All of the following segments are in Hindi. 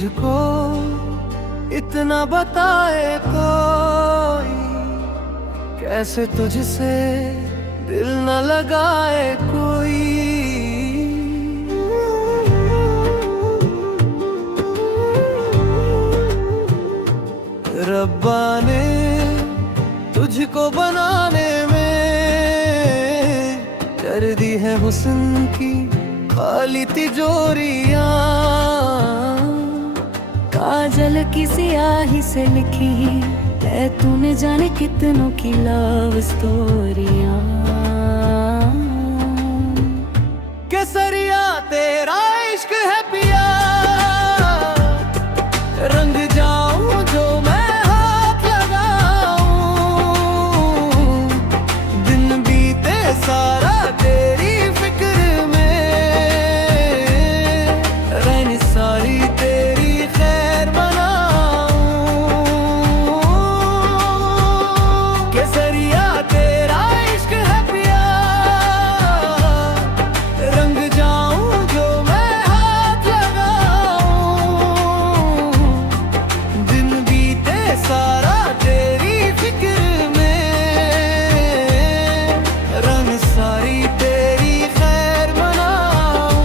तुझको इतना बताए कोई, कैसे तुझसे दिल न लगाए कोई। रब्बा ने तुझको बनाने में कर दी है हुस्न की खाली तिजोरियां। काजल की सियाही से लिखी है तूने जाने कितनों की लव स्टोरियां। केसरिया तेरा इश्क है पिया, रंग जाऊं जो मैं हाथ लगाऊं। दिन बीते सारा तेरी फिक्र में, रहनी सारी तेरी खैर मनाऊं। केसरिया तेरा इश्क है पिया, रंग जाऊं जो मैं हाथ लगाऊं। दिन बीते सारा तेरी फिक्र में, रंग सारी तेरी खैर मनाऊं।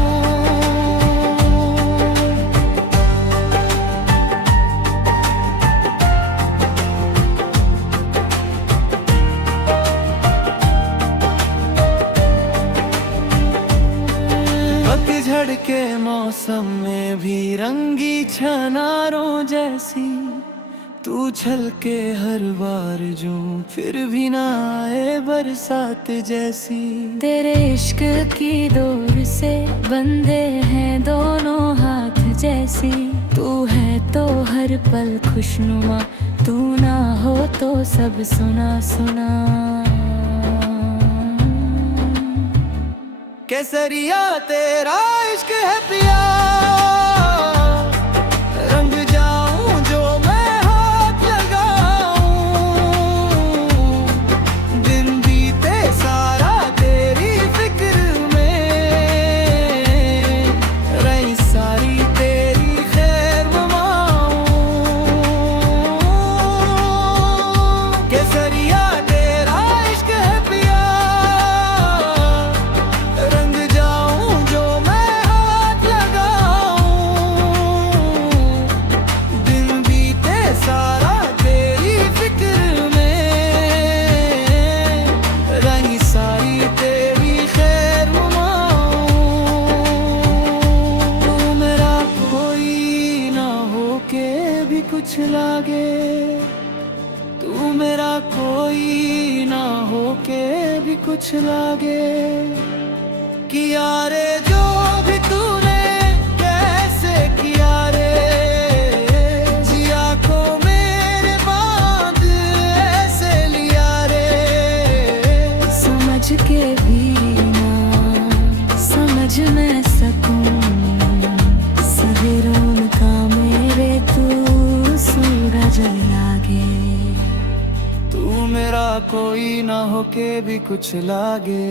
पतझड़ के मौसम में भी रंगी छनारों जैसी तू छलके हर बार जो फिर भी ना आए बरसात जैसी। तेरे इश्क की डोर से बंधे हैं दोनों हाथ जैसी। तू है तो हर पल खुशनुमा, तू ना हो तो सब सुना सुना। केसरिया तेरा इश्क है पिया, रंग जाऊं जो मैं हाथ लगाऊं। दिन बीते सारा तेरी फिक्र में, रही सारी तेरी खैर मनाऊं। केसरिया तेरा इश्क है पिया, रंग जाऊं जो मैं हाथ लगाऊं। दिन बीते सारा तेरी फिक्र में, रही सारी तेरी खैर मनाऊं। तू मेरा कोई ना हो के भी कुछ लागे, तू मेरा कोई ना हो के भी कुछ लागे। किया रे जो भी तूने कैसे किया रे, जिया को मेरे बांध ऐसे लिया रे। समझ के भी ना समझ मैं सकूं, सवेरों का मेरे तू सूरज लागे। तू मेरा कोई ना होके भी कुछ लागे,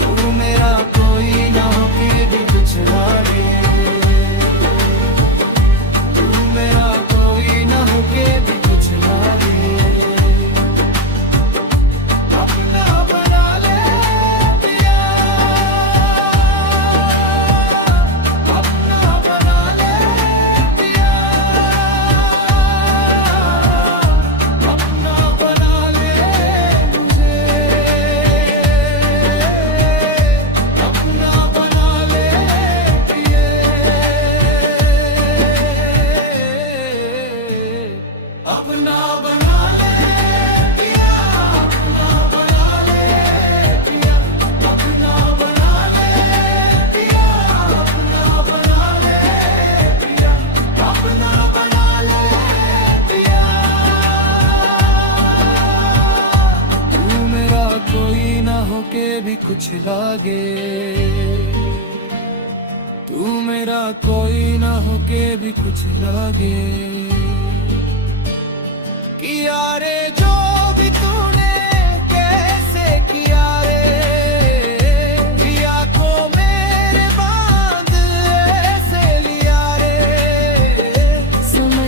तू मेरा कोई ना होके भी कुछ लागे। तू मेरा कोई ना होके भी कुछ लागे। अपना बना ले पिया, अपना बना ले पिया, अपना बना ले मुझे, अपना बना ले पिया, अपना बना ले पिया, अपना बना ले पिया, अपना बना ले पिया, अपना बना ले पिया, अपना बना ले पिया। तू मेरा कोई ना होके भी कुछ लागे, तू मेरा कोई ना होके भी कुछ लागे। किया रे जो भी तूने कैसे किया रे, जिया को मेरे बांध ऐसे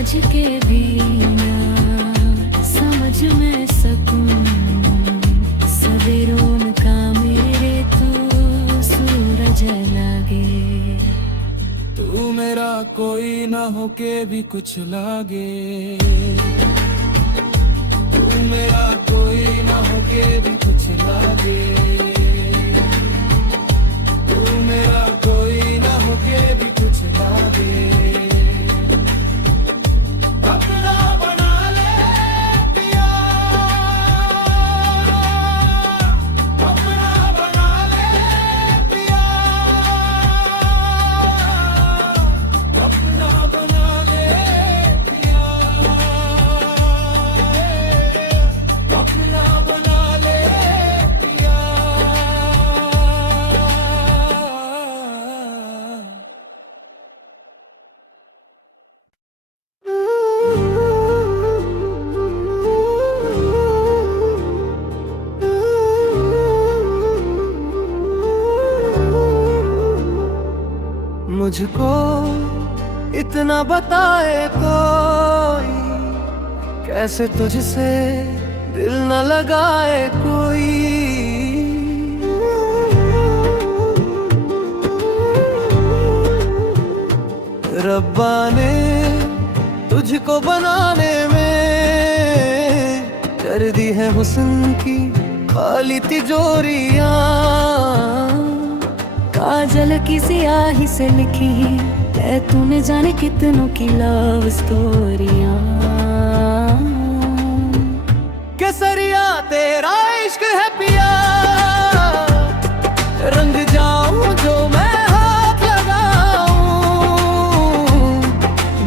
समझ के भी ना समझ में सकूं, सवेरों का मेरे तू सूरज लागे। तू मेरा कोई ना होके भी कुछ लागे, तू मेरा कोई ना होके भी कुछ लागे, तू मेरा कोई ना होके भी कुछ लागे। अपना बना ले पिया, अपना बना ले पिया, अपना बना ले पिया, अपना बना ले पिया। मुझको इतना बताए कोई, कैसे तुझसे दिल न लगाए कोई। रब्बा ने तुझको बनाने में कर दी है हुस्न की खाली तिजोरियां। काजल की सियाही से लिखी है तूने जाने कितनों की लव स्टोरियां। केसरिया तेरा इश्क है पिया, रंग जाऊं जो मैं हाथ लगाऊं।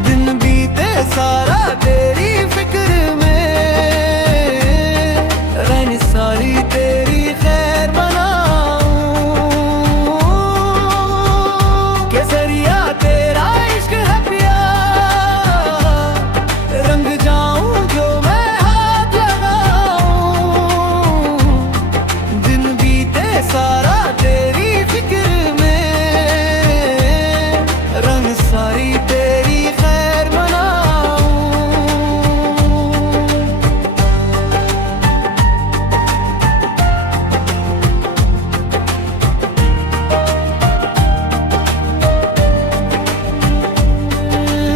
दिन बीते सारा तेरी फिक्र में, रहनी सारी तेरी खैर बनाऊं। केसरिया तेरा इश्क है पिया, रंग जाऊं जो मैं हाथ लगाऊं। दिन बीते सारा तेरी फिक्र में, रंग सारी तेरी खैर मनाऊं।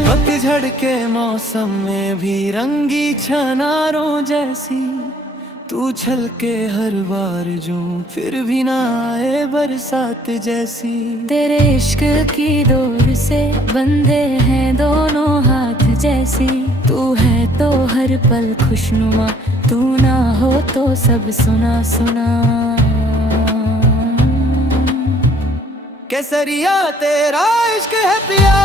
पतझड़ के मौसम में भी रंगी छनारों जैसी तू छलके हर बार जो फिर भी ना आए बरसात जैसी। तेरे इश्क की डोर से बंधे हैं दोनों हाथ जैसी। तू है तो हर पल खुशनुमा, तू ना हो तो सब सुना सुना। केसरिया तेरा इश्क है पिया,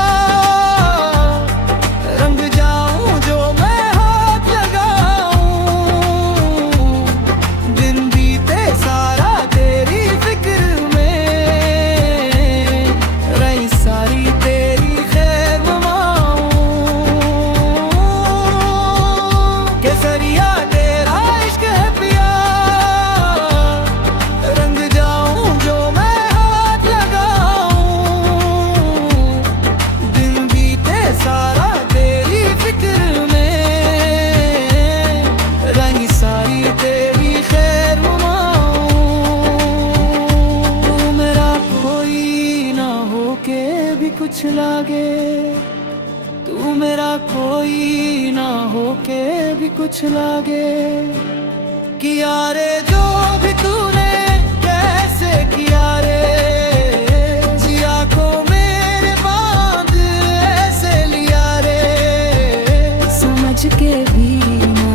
रंग जाऊं जो मैं हाथ लगाऊं। दिन बीते सारा तेरी फिक्र में, रही सारी तेरी खैर मनाऊं। केसरिया तेरा इश्क है पिया, रंग जाऊं जो मैं हाथ लगाऊं। दिन बीते सारा तेरी फिक्र में, रही सारी तेरी खैर मनाऊं। तू मेरा कोई ना होके भी कुछ लागे, तू मेरा कोई ना होके भी कुछ लागे। किया रे जो भी तूने कैसे किया रे, जिया को मेरे बांध ऐसे लिया रे। समझ के भी ना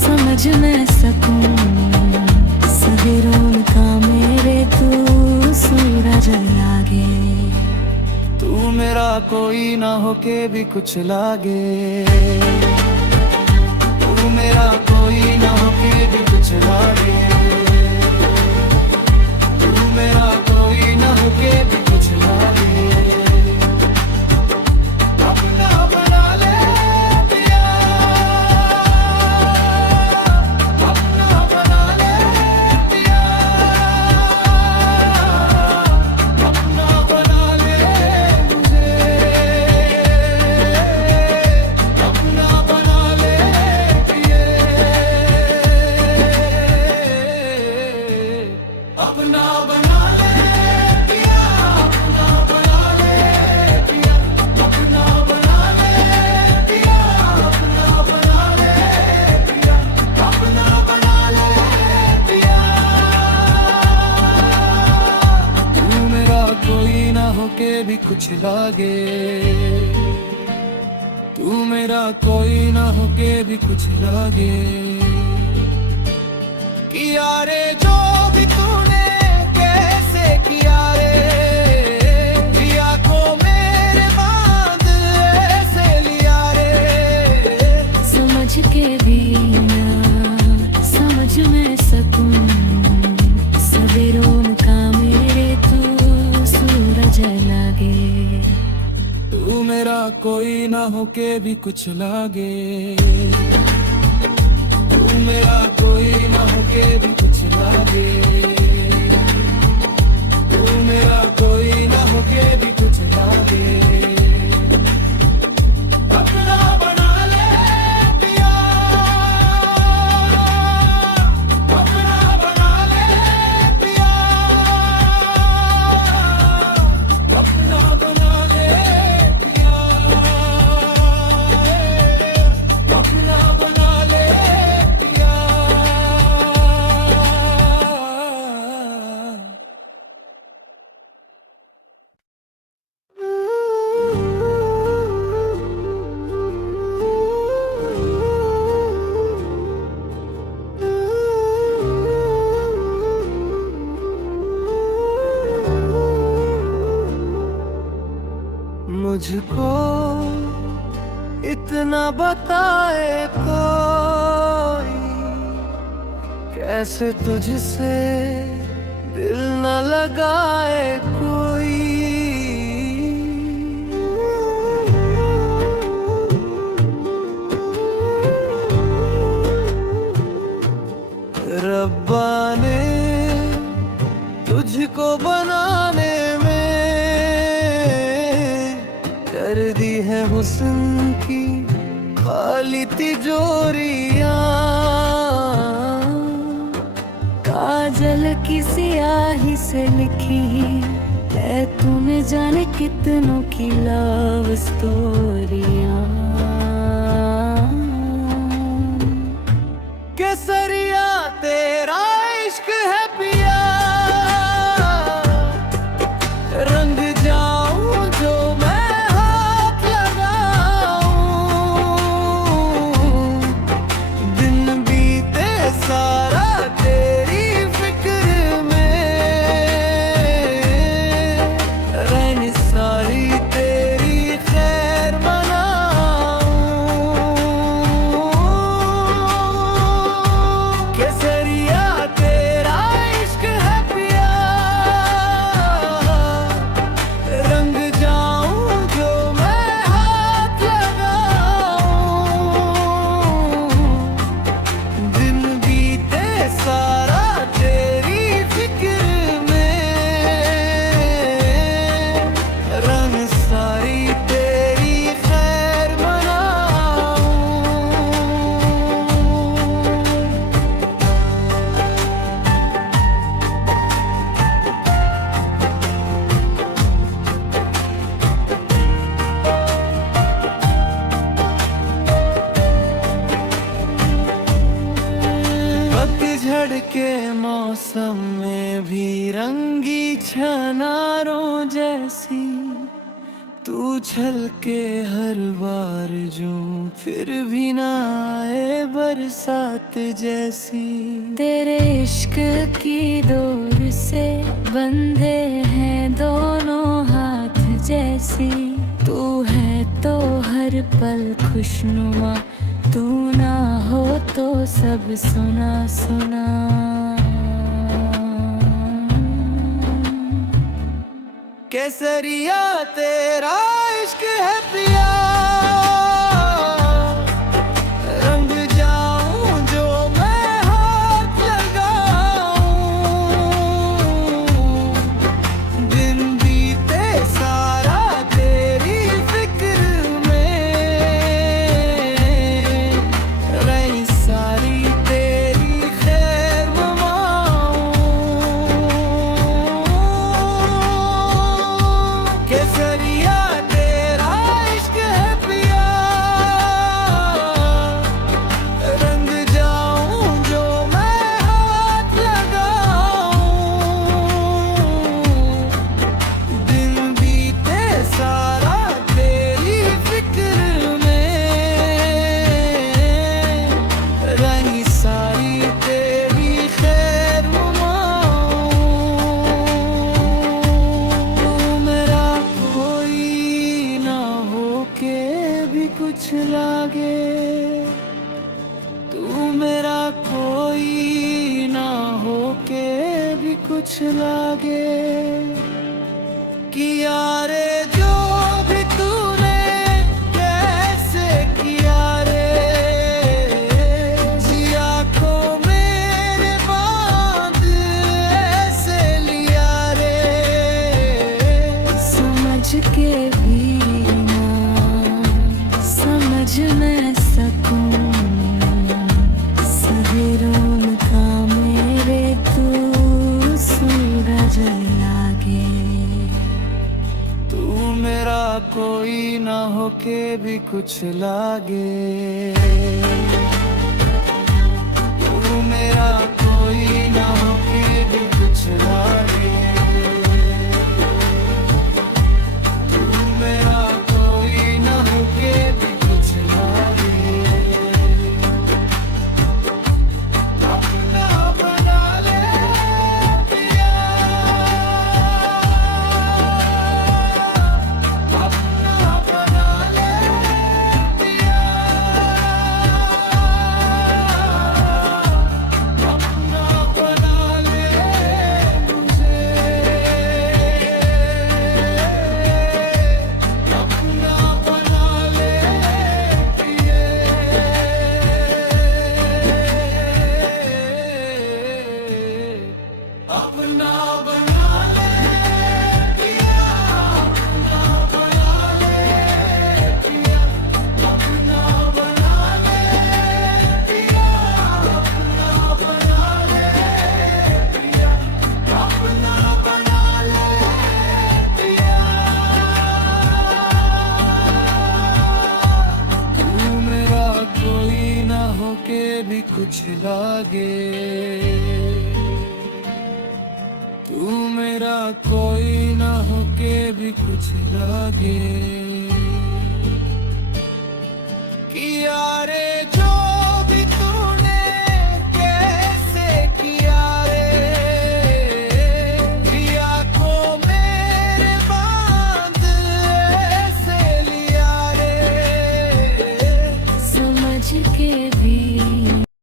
समझ में सकूं, सवेरों का मेरे तू सूरज लागे। तू मेरा कोई ना होके भी कुछ लागे, तू मेरा कोई ना होके भी कुछ लागे। तू मेरा कोई ना होके भी कुछ लागे। अपना बना ले पिया, अपना बना ले पिया, अपना बना ले मुझे। लागे। तू मेरा कोई ना होके भी कुछ लागे। किया रे जो भी तूने कैसे किया रे, पिया को मेरे बांध ऐसे लिया रे। समझ के भी ना समझ में सकूं, सवेरों का मेरे तू सूरज लागे। तू मेरा कोई ना होके भी कुछ लागे। तू मेरा कोई ना होके भी कुछ लागे। तू मेरा कोई ना होके भी कुछ लागे। अपना बना ले पिया, अपना बना ले पिया, अपना बना ले पिया, अपना बना ले पिया। मुझको इतना बताए कोई, कैसे तुझसे दिल न लगाए कोई। रब्बा ने तुझको बनाने में कर दी है हुस्न की खाली तिजोरियां। काजल की सियाही से लिखी है तूने जाने कितनों की लव स्टोरियां। केसरिया तेरा इश्क है पिया, रंग जाऊं जो मैं हाथ लगाऊं। दिन बीते सारा तेरी फिक्र में, रहनी सारी तेरी खैर मनाऊं। केसरिया तेरा इश्क है पिया, रंग जाऊं जो मैं हाथ लगाऊं। दिन बीते सारा तेरी फिक्र में, रंग सारी तेरी खैर मनाऊं। पतझड़ के मौसम में भी रंगी छनारों जैसी तू छलके हर बार जो फिर भी ना आए बरसात जैसी। तेरे इश्क की डोर से बंधे हैं दोनों हाथ जैसी। तू है तो हर पल खुशनुमा, तू ना हो तो सब सुना सुना। केसरिया तेरा इश्क है पिया, रंग जाऊं जो मैं हाथ लगाऊं। दिन बीते सारा तेरी फिक्र में, रही सारी तेरी खैर मनाऊं। केसरिया तेरा इश्क है भी कुछ लागे, तू मेरा कोई ना हो के भी कुछ लागे। किया रे जो भी तूने कैसे किया रे, जिया को मेरे बांध ऐसे लिया रे। समझ के भी ना समझ मैं सकूं, सवेरों का मेरे तू सूरज लागे। तू मेरा कोई ना होके भी कुछ लागे, तू मेरा कोई ना होके भी कुछ लागे। तू मेरा कोई ना होके भी कुछ लागे। अपना बना ले पिया, अपना बना ले पिया, अपना बना ले मुझे, अपना बना ले पिया, अपना बना ले पिया, अपना बना ले पिया, अपना बना ले पिया, अपना बना ले पिया, अपना बना ले पिया। तू मेरा कोई ना होके भी कुछ लागे, तू मेरा कोई ना होके भी कुछ लागे। किया